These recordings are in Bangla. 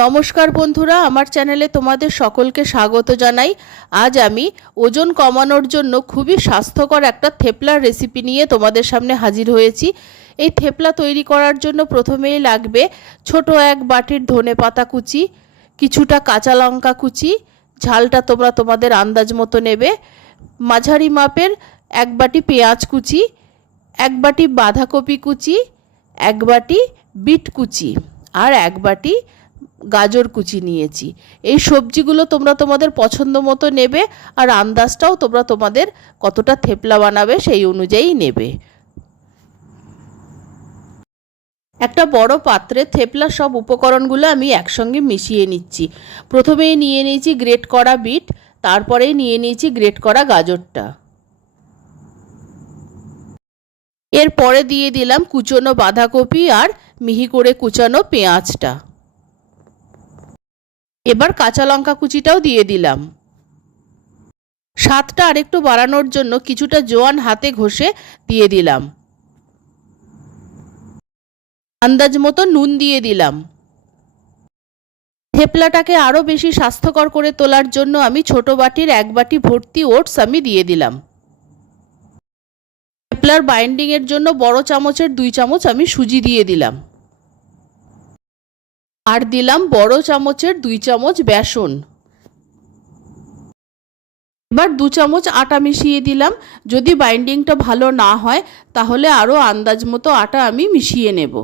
নমস্কার বন্ধুরা, আমার চ্যানেলে তোমাদের সকলকে স্বাগত জানাই। আজ আমি ওজন কমানোর জন্য খুবই স্বাস্থ্যকর একটা থেপলার রেসিপি নিয়ে তোমাদের সামনে হাজির হয়েছি। এই থেপলা তৈরি করার জন্য প্রথমেই লাগবে ছোট এক বাটির ধনে পাতা কুচি, কিছুটা কাঁচা লঙ্কা কুচি, ঝালটা তোমরা তোমাদের আন্দাজ মতো নেবে, মাঝারি মাপের এক বাটি পেঁয়াজ কুচি, এক বাটি বাঁধাকপি কুচি, এক বাটি বিট কুচি আর এক বাটি গাজর কুচি নিয়েছি। এই সবজিগুলো তোমরা তোমাদের পছন্দ মতো নেবে আর আন্দাজটাও তোমরা তোমাদের কতটা থেপলা বানাবে সেই অনুযায়ী নেবে। একটা বড় পাত্রে থেপলা সব উপকরণগুলো আমি একসঙ্গে মিশিয়ে নিচ্ছি। প্রথমেই নিয়ে নিয়েছি গ্রেট করা বিট, তারপরেই নিয়ে নিয়েছি গ্রেট করা গাজরটা। এরপরে দিয়ে দিলাম কুচনো বাঁধাকপি আর মিহি করে কুচানো পেঁয়াজটা। এবার কাঁচা লঙ্কা কুচিটাও দিয়ে দিলাম। স্বাদটা আরেকটু বাড়ানোর জন্য কিছুটা জোয়ান হাতে ঘষে দিয়ে দিলাম। আন্দাজ মতো নুন দিয়ে দিলাম। থেপলাটাকে আরও বেশি স্বাস্থ্যকর করে তোলার জন্য আমি ছোট বাটির এক বাটি ভর্তি ওটস আমি দিয়ে দিলাম। থেপলার বাইন্ডিংয়ের জন্য বড় চামচের দুই চামচ আমি সুজি দিয়ে দিলাম। আর দিলাম বড় চামচের দুই চামচ বেসন। এবার দু চামচ আটা মিশিয়ে দিলাম। যদি বাইন্ডিংটা ভালো না হয়, তাহলে আরও আন্দাজ মতো আটা আমি মিশিয়ে নেব।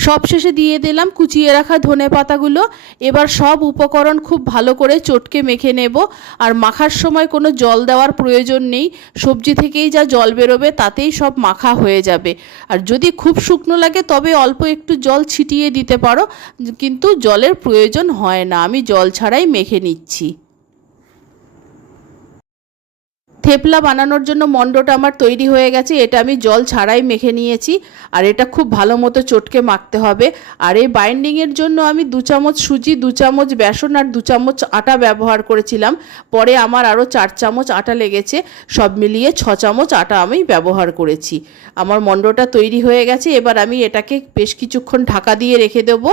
সবশেষে দিয়ে দিলাম, কুচিয়ে রাখা ধনে পাতাগুলো। এবার সব উপকরণ খুব ভালো করে চটকে মেখে নেব। আর মাখার সময় কোনো জল দেওয়ার প্রয়োজন নেই। সবজি থেকেই যা জল বেরোবে তাতেই সব মাখা হয়ে যাবে। আর যদি খুব শুকনো লাগে তবে অল্প একটু জল ছিটিয়ে দিতে পারো। কিন্তু জলের প্রয়োজন হয় না। আমি জল ছাড়াই মেখে নিচ্ছি। থেপলা বানানোর জন্য মণ্ডটা আমার তৈরি হয়ে গেছে, এটা আমি জল ছাড়াই মেখে নিয়েছি, আর এটা খুব ভালো মতো চটকে মাখতে হবে। আর এই বাইন্ডিংয়ের জন্য আমি দু চামচ সুজি, দু চামচ বেসন আর দু চামচ আটা ব্যবহার করেছিলাম। পরে আমার আরও চার চামচ আটা লেগেছে, সব মিলিয়ে ছ চামচ আটা আমি ব্যবহার করেছি। আমার মণ্ডটা তৈরি হয়ে গেছে, এবার আমি এটাকে বেশ কিছুক্ষণ ঢাকা দিয়ে রেখে দেবো,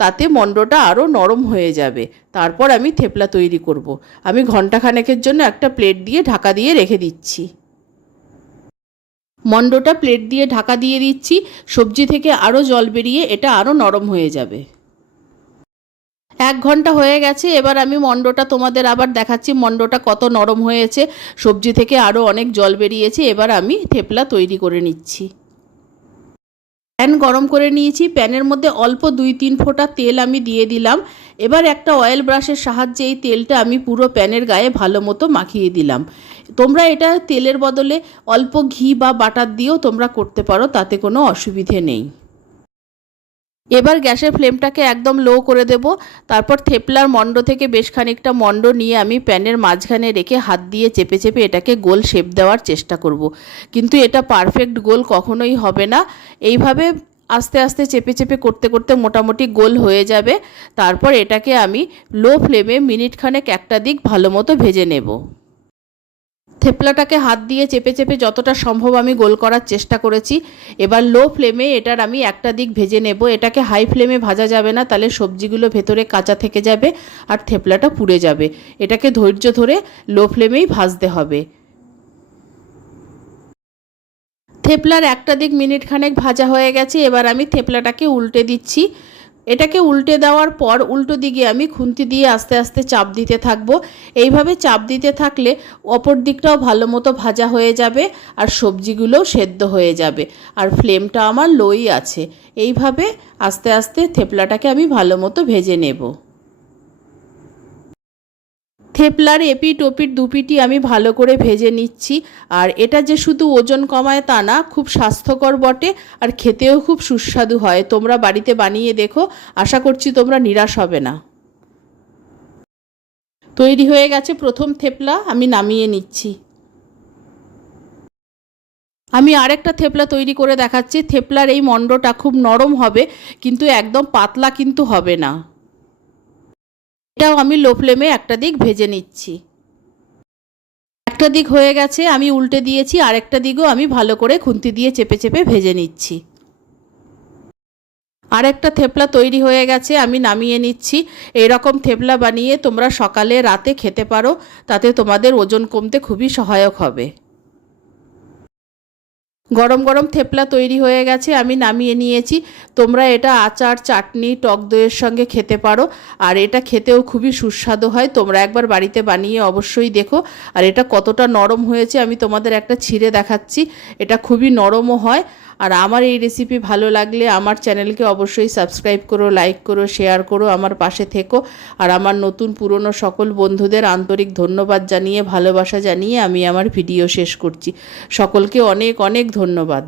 তাতে মণ্ডটা আরও নরম হয়ে যাবে। তারপর আমি থেপলা তৈরি করব। আমি ঘন্টাখানেকের জন্য একটা প্লেট দিয়ে ঢাকা দিয়ে রেখে দিচ্ছি। মণ্ডটা প্লেট দিয়ে ঢাকা দিয়ে দিচ্ছি, সবজি থেকে আরও জল বেরিয়ে এটা আরও নরম হয়ে যাবে। এক ঘণ্টা হয়ে গেছে, এবার আমি মণ্ডটা তোমাদের আবার দেখাচ্ছি, মণ্ডটা কত নরম হয়েছে, সবজি থেকে আরও অনেক জল বেরিয়েছে, এবার আমি থেপলা তৈরি করে নিচ্ছি। প্যান গরম করে নিয়েছি। প্যানের মধ্যে অল্প দুই তিন ফোঁটা তেল আমি দিয়ে দিলাম। এবার একটা অয়েল ব্রাশের সাহায্যে এই তেলটা আমি পুরো প্যানের গায়ে ভালো মতো মাখিয়ে দিলাম। তোমরা এটা তেলের বদলে অল্প ঘি বা বাটার দিয়েও তোমরা করতে পারো, তাতে কোনো অসুবিধে নেই। এবার গ্যাসের ফ্লেমটাকে একদম লো করে দেব। তারপর থেপলার মণ্ড থেকে বেশ খানিকটা মণ্ড নিয়ে আমি প্যানের মাঝখানে রেখে হাত দিয়ে চেপে চেপে এটাকে গোল শেপ দেওয়ার চেষ্টা করব। কিন্তু এটা পারফেক্ট গোল কখনোই হবে না। এইভাবে আস্তে আস্তে চেপে চেপে করতে করতে মোটামুটি গোল হয়ে যাবে। তারপর এটাকে আমি লো ফ্লেমে মিনিট খানেক একটা দিক ভালো মতো ভেজে নেব। থেপলাটাকে হাত দিয়ে চেপে চেপে যতটা সম্ভব আমি গোল করার চেষ্টা করেছি। এবার লো ফ্লেমে এটার আমি একটা দিক ভেজে নেব। এটাকে হাই ফ্লেমে ভাজা যাবে না, তাহলে সবজিগুলো ভেতরে কাঁচা থেকে যাবে আর থেপলাটা পুড়ে যাবে। এটাকে ধৈর্য ধরে লো ফ্লেমেই ভাজতে হবে। থেপলার একটা দিক মিনিট খানেক ভাজা হয়ে গেছে, এবার আমি থেপলাটাকে উল্টে দিচ্ছি। এটাকে উল্টে দেওয়ার পর উল্টো দিকে আমি খুন্তি দিয়ে আস্তে আস্তে চাপ দিতে থাকব। এইভাবে চাপ দিতে থাকলে অপর দিকটাও ভালো মতো ভাজা হয়ে যাবে আর সবজিগুলোও সেদ্ধ হয়ে যাবে। আর ফ্লেমটা আমার লোই আছে। এইভাবে আস্তে আস্তে থেপলাটাকে আমি ভালো মতো ভেজে নেব। থেপলার এপিট ওপিট দুপিটি আমি ভালো করে ভেজে নিচ্ছি। আর এটা যে শুধু ওজন কমায় তা না, খুব স্বাস্থ্যকর বটে আর খেতেও খুব সুস্বাদু হয়। তোমরা বাড়িতে বানিয়ে দেখো, আশা করছি তোমরা নিরাশ হবে না। তৈরি হয়ে গেছে প্রথম থেপলা, আমি নামিয়ে নিচ্ছি। আমি আরেকটা থেপলা তৈরি করে দেখাচ্ছি। থেপলার এই মণ্ডটা খুব নরম হবে, কিন্তু একদম পাতলা কিন্তু হবে না। এটাও আমি লো ফ্লেমে একটা দিক ভেজে নিচ্ছি। একটা দিক হয়ে গেছে, আমি উল্টে দিয়েছি, আরেকটা দিকও আমি ভালো করে খুন্তি দিয়ে চেপে চেপে ভেজে নিচ্ছি। আর একটা থেপলা তৈরি হয়ে গেছে, আমি নামিয়ে নিচ্ছি। এরকম থেপলা বানিয়ে তোমরা সকালে রাতে খেতে পারো, তাতে তোমাদের ওজন কমতে খুবই সহায়ক হবে। গরম গরম থেপলা তৈরি হয়ে গেছে, আমি নামিয়ে নিয়েছি। তোমরা এটা আচার, চাটনি, টক দইয়ের সঙ্গে খেতে পারো। আর এটা খেতেও খুবই সুস্বাদু হয়। তোমরা একবার বাড়িতে বানিয়ে অবশ্যই দেখো। আর এটা কতটা নরম হয়েছে, আমি তোমাদের একটা ছিঁড়ে দেখাচ্ছি। এটা খুবই নরমও হয়। আর আমার এই রেসিপি ভালো লাগলে আমার চ্যানেলকে অবশ্যই সাবস্ক্রাইব করো লাইক করো শেয়ার করো, আমার পাশে থেকো। আর আমার নতুন পুরনো সকল বন্ধুদের আন্তরিক ধন্যবাদ জানিয়ে, ভালোবাসা জানিয়ে আমি আমার ভিডিও শেষ করছি। সকলকে অনেক অনেক ধন্যবাদ।